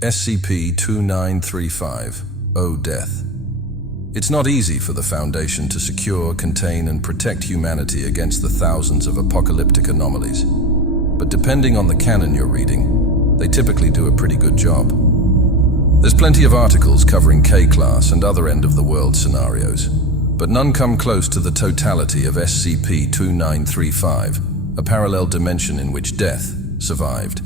SCP-2935, O Death. It's not easy for the Foundation to secure, contain, and protect humanity against the thousands of apocalyptic anomalies. But depending on the canon you're reading, they typically do a pretty good job. There's plenty of articles covering K-class and other end-of-the-world scenarios, but none come close to the totality of SCP-2935, a parallel dimension in which death survived.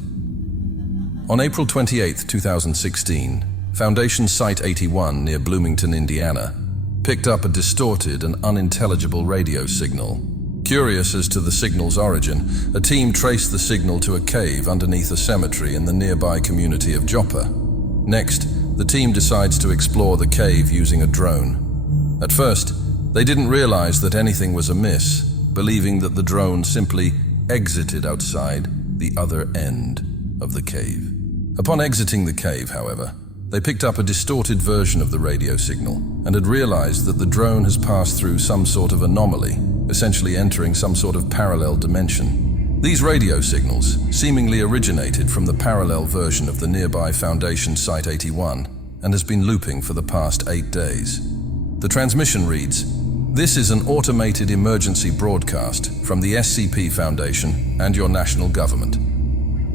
On April 28, 2016, Foundation Site-81 near Bloomington, Indiana, picked up a distorted and unintelligible radio signal. Curious as to the signal's origin, a team traced the signal to a cave underneath a cemetery in the nearby community of Joppa. Next, the team decides to explore the cave using a drone. At first, they didn't realize that anything was amiss, believing that the drone simply exited outside the other end of the cave. Upon exiting the cave, however, they picked up a distorted version of the radio signal and had realized that the drone has passed through some sort of anomaly, essentially entering some sort of parallel dimension. These radio signals seemingly originated from the parallel version of the nearby Foundation Site-81 and has been looping for the past 8 days. The transmission reads, "This is an automated emergency broadcast from the SCP Foundation and your national government.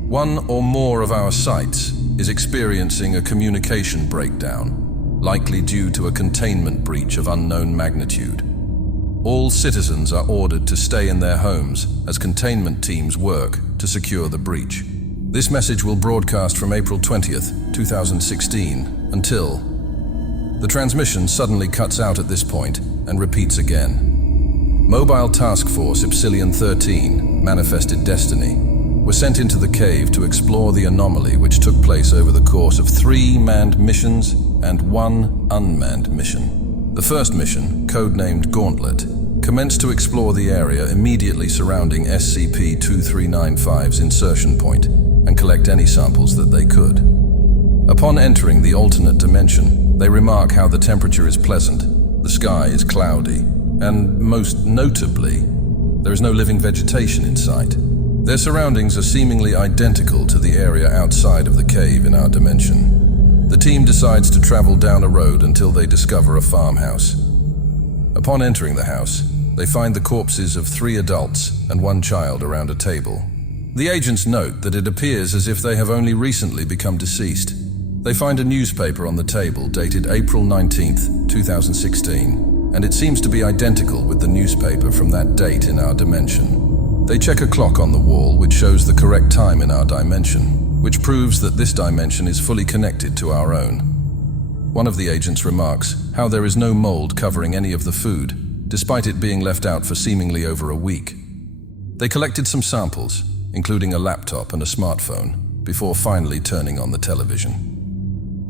One or more of our sites is experiencing a communication breakdown, likely due to a containment breach of unknown magnitude. All citizens are ordered to stay in their homes as containment teams work to secure the breach. This message will broadcast from April 20th, 2016 until..." The transmission suddenly cuts out at this point and repeats again. Mobile Task Force Epsilon 13, Manifested Destiny, were sent into the cave to explore the anomaly which took place over the course of 3 manned missions and 1 unmanned mission. The first mission, codenamed Gauntlet, commenced to explore the area immediately surrounding SCP-2335's insertion point and collect any samples that they could. Upon entering the alternate dimension, they remark how the temperature is pleasant, the sky is cloudy, and most notably, there is no living vegetation in sight. Their surroundings are seemingly identical to the area outside of the cave in our dimension. The team decides to travel down a road until they discover a farmhouse. Upon entering the house, they find the corpses of 3 adults and 1 child around a table. The agents note that it appears as if they have only recently become deceased. They find a newspaper on the table dated April 19th, 2016, and it seems to be identical with the newspaper from that date in our dimension. They check a clock on the wall which shows the correct time in our dimension, which proves that this dimension is fully connected to our own. One of the agents remarks how there is no mold covering any of the food, despite it being left out for seemingly over a week. They collected some samples, including a laptop and a smartphone, before finally turning on the television.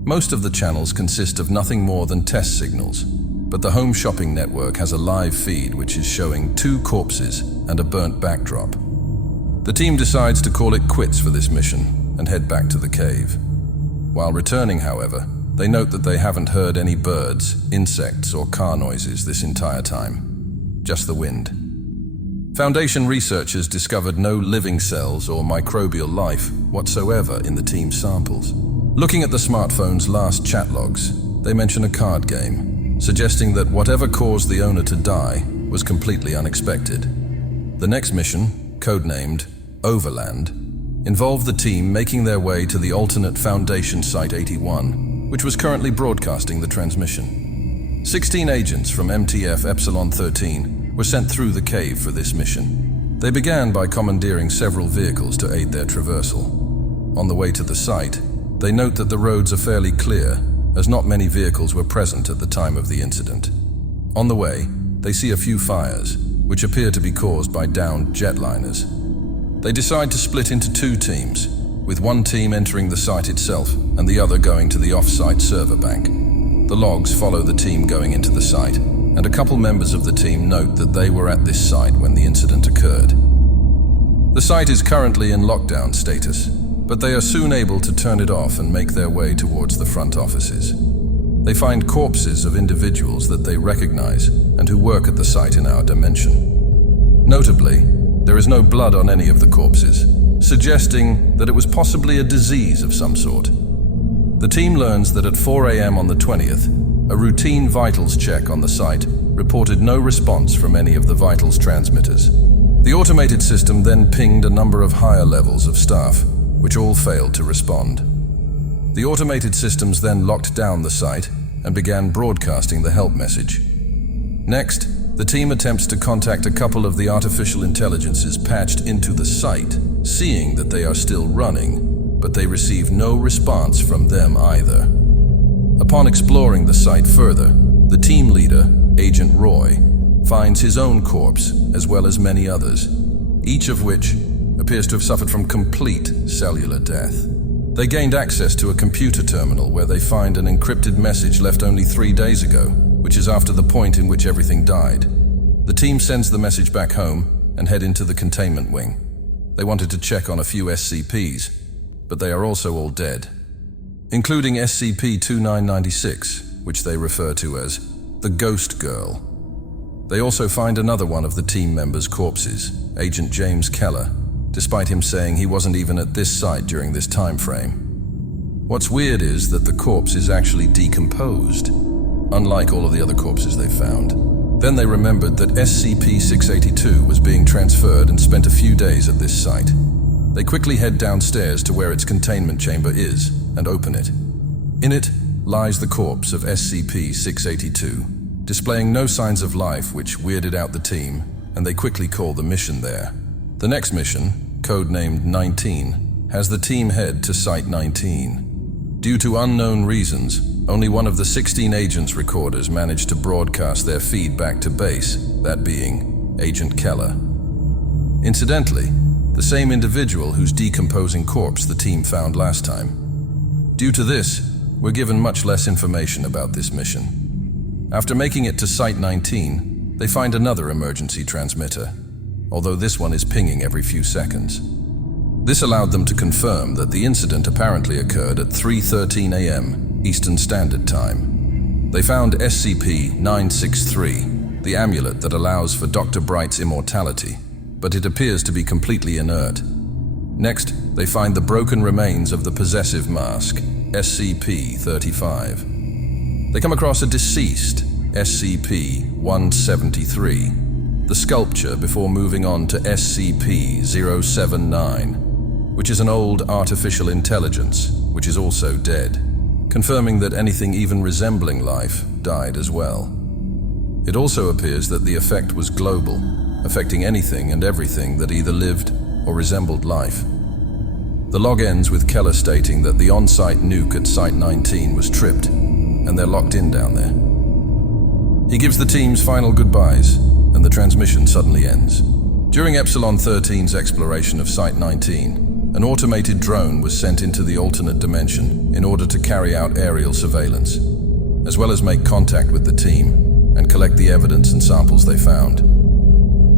Most of the channels consist of nothing more than test signals, but the home shopping network has a live feed which is showing 2 corpses and a burnt backdrop. The team decides to call it quits for this mission and head back to the cave. While returning, however, they note that they haven't heard any birds, insects, or car noises this entire time. Just the wind. Foundation researchers discovered no living cells or microbial life whatsoever in the team's samples. Looking at the smartphone's last chat logs, they mention a card game, suggesting that whatever caused the owner to die was completely unexpected. The next mission, codenamed Overland, involved the team making their way to the alternate Foundation Site-81, which was currently broadcasting the transmission. 16 agents from MTF Epsilon 13 were sent through the cave for this mission. They began by commandeering several vehicles to aid their traversal. On the way to the site, they note that the roads are fairly clear, as not many vehicles were present at the time of the incident. On the way, they see a few fires, which appear to be caused by downed jetliners. They decide to split into 2 teams, with one team entering the site itself and the other going to the off-site server bank. The logs follow the team going into the site, and a couple members of the team note that they were at this site when the incident occurred. The site is currently in lockdown status, but they are soon able to turn it off and make their way towards the front offices. They find corpses of individuals that they recognize and who work at the site in our dimension. Notably, there is no blood on any of the corpses, suggesting that it was possibly a disease of some sort. The team learns that at 4 a.m. on the 20th, a routine vitals check on the site reported no response from any of the vitals transmitters. The automated system then pinged a number of higher levels of staff, which all failed to respond. The automated systems then locked down the site and began broadcasting the help message. Next, the team attempts to contact a couple of the artificial intelligences patched into the site, seeing that they are still running, but they receive no response from them either. Upon exploring the site further, the team leader, Agent Roy, finds his own corpse as well as many others, each of which appears to have suffered from complete cellular death. They gained access to a computer terminal where they find an encrypted message left only 3 days ago, which is after the point in which everything died. The team sends the message back home and head into the containment wing. They wanted to check on a few SCPs, but they are also all dead, including SCP-2936, which they refer to as the Ghost Girl. They also find another one of the team members' corpses, Agent James Keller, despite him saying he wasn't even at this site during this time frame. What's weird is that the corpse is actually decomposed, unlike all of the other corpses they found. Then they remembered that SCP-682 was being transferred and spent a few days at this site. They quickly head downstairs to where its containment chamber is and open it. In it lies the corpse of SCP-682, displaying no signs of life, which weirded out the team, and they quickly call the mission there. The next mission, codenamed 19, has the team head to Site 19. Due to unknown reasons, only one of the 16 agents' recorders managed to broadcast their feed back to base, that being Agent Keller. Incidentally, the same individual whose decomposing corpse the team found last time. Due to this, we're given much less information about this mission. After making it to Site 19, they find another emergency transmitter, although this one is pinging every few seconds. This allowed them to confirm that the incident apparently occurred at 3:13 a.m. Eastern Standard Time. They found SCP-963, the amulet that allows for Dr. Bright's immortality, but it appears to be completely inert. Next, they find the broken remains of the possessive mask, SCP-35. They come across a deceased, SCP-173, the sculpture before moving on to SCP-079, which is an old artificial intelligence, which is also dead, confirming that anything even resembling life died as well. It also appears that the effect was global, affecting anything and everything that either lived or resembled life. The log ends with Keller stating that the on-site nuke at Site 19 was tripped, and they're locked in down there. He gives the team's final goodbyes, and the transmission suddenly ends. During Epsilon 13's exploration of Site 19, an automated drone was sent into the alternate dimension in order to carry out aerial surveillance, as well as make contact with the team and collect the evidence and samples they found.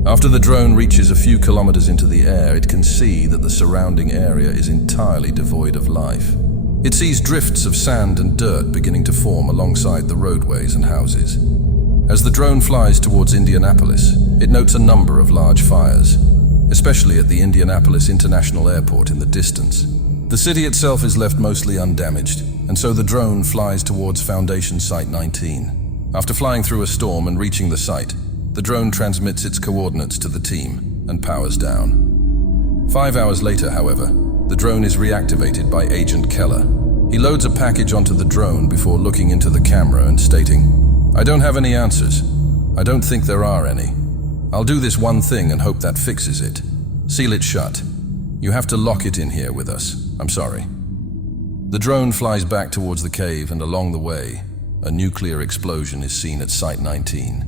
After the drone reaches a few kilometers into the air, it can see that the surrounding area is entirely devoid of life. It sees drifts of sand and dirt beginning to form alongside the roadways and houses. As the drone flies towards Indianapolis, it notes a number of large fires, especially at the Indianapolis International Airport in the distance. The city itself is left mostly undamaged, and so the drone flies towards Foundation Site 19. After flying through a storm and reaching the site, the drone transmits its coordinates to the team and powers down. 5 hours later, however, the drone is reactivated by Agent Keller. He loads a package onto the drone before looking into the camera and stating, "I don't have any answers. I don't think there are any. I'll do this one thing and hope that fixes it. Seal it shut. You have to lock it in here with us. I'm sorry." The drone flies back towards the cave, and along the way, a nuclear explosion is seen at Site 19.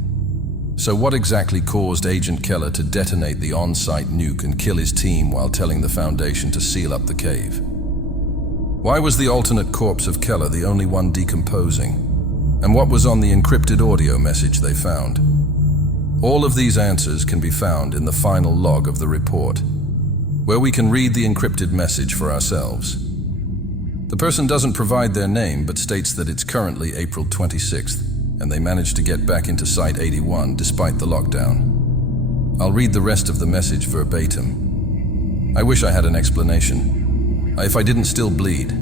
So what exactly caused Agent Keller to detonate the on-site nuke and kill his team while telling the Foundation to seal up the cave? Why was the alternate corpse of Keller the only one decomposing? And what was on the encrypted audio message they found? All of these answers can be found in the final log of the report, where we can read the encrypted message for ourselves. The person doesn't provide their name, but states that it's currently April 26th, and they managed to get back into Site 81 despite the lockdown. I'll read the rest of the message verbatim. "I wish I had an explanation. If I didn't still bleed,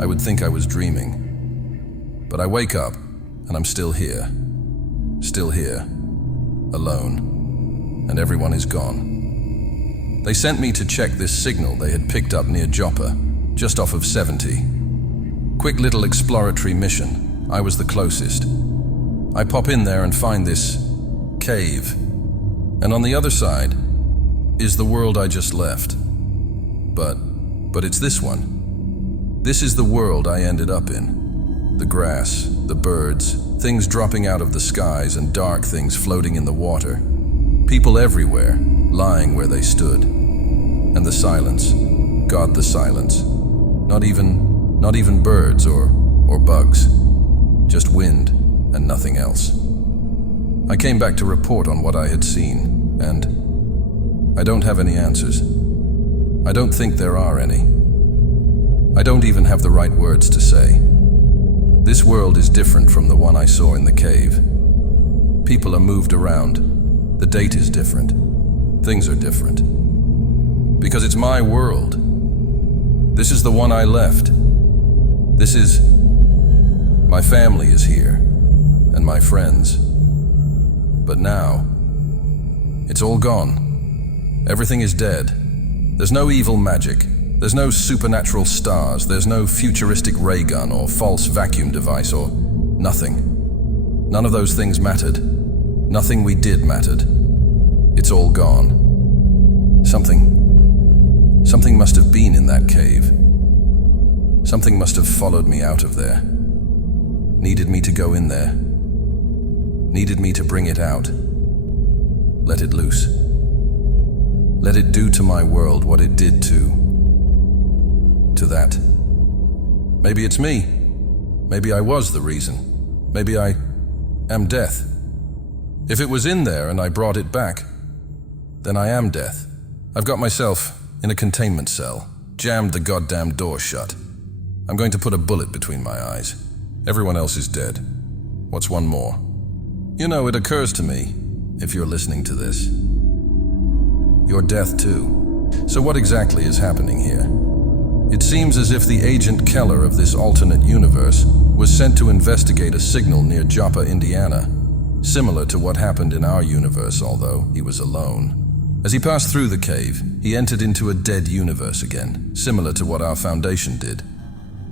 I would think I was dreaming. But I wake up, and I'm still here, alone, and everyone is gone. They sent me to check this signal they had picked up near Joppa, just off of 70. Quick little exploratory mission. I was the closest. I pop in there and find this cave, and on the other side is the world I just left. But it's this one. This is the world I ended up in. The grass, the birds, things dropping out of the skies and dark things floating in the water. People everywhere, lying where they stood. And the silence. God, the silence. Not even birds or bugs. Just wind and nothing else. I came back to report on what I had seen, and I don't have any answers. I don't think there are any. I don't even have the right words to say. This world is different from the one I saw in the cave. People are moved around. The date is different. Things are different. Because it's my world. This is the one I left. My family is here, and my friends. But now, it's all gone. Everything is dead. There's no evil magic. There's no supernatural stars. There's no futuristic ray gun or false vacuum device or nothing. None of those things mattered. Nothing we did mattered. It's all gone. Something must have been in that cave. Something must have followed me out of there. Needed me to go in there. Needed me to bring it out. Let it loose. Let it do to my world what it did to that. Maybe it's me. Maybe I was the reason. Maybe I am death. If it was in there and I brought it back, then I am death. I've got myself in a containment cell, jammed the goddamn door shut. I'm going to put a bullet between my eyes. Everyone else is dead. What's one more? You know, it occurs to me, if you're listening to this, you're death too. So what exactly is happening here? It seems as if the Agent Keller of this alternate universe was sent to investigate a signal near Joppa, Indiana, similar to what happened in our universe, although he was alone. As he passed through the cave, he entered into a dead universe again, similar to what our Foundation did.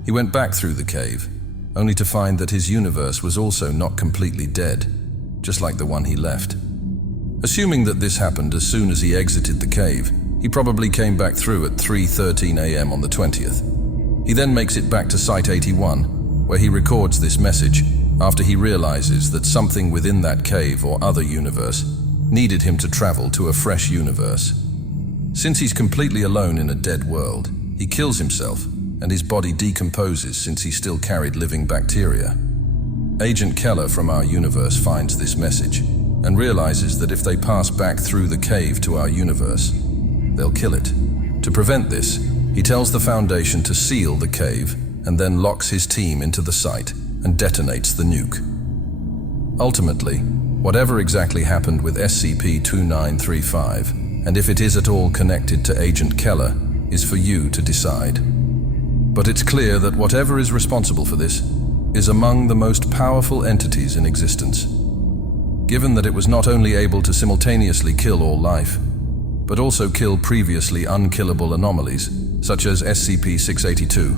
He went back through the cave, only to find that his universe was also not completely dead, just like the one he left. Assuming that this happened as soon as he exited the cave, he probably came back through at 3:13 a.m. on the 20th. He then makes it back to Site 81, where he records this message after he realizes that something within that cave or other universe needed him to travel to a fresh universe. Since he's completely alone in a dead world, he kills himself, and his body decomposes since he still carried living bacteria. Agent Keller from our universe finds this message and realizes that if they pass back through the cave to our universe, they'll kill it. To prevent this, he tells the Foundation to seal the cave and then locks his team into the site and detonates the nuke. Ultimately, whatever exactly happened with SCP-2935, and if it is at all connected to Agent Keller, is for you to decide. But it's clear that whatever is responsible for this is among the most powerful entities in existence. Given that it was not only able to simultaneously kill all life, but also kill previously unkillable anomalies, such as SCP-682,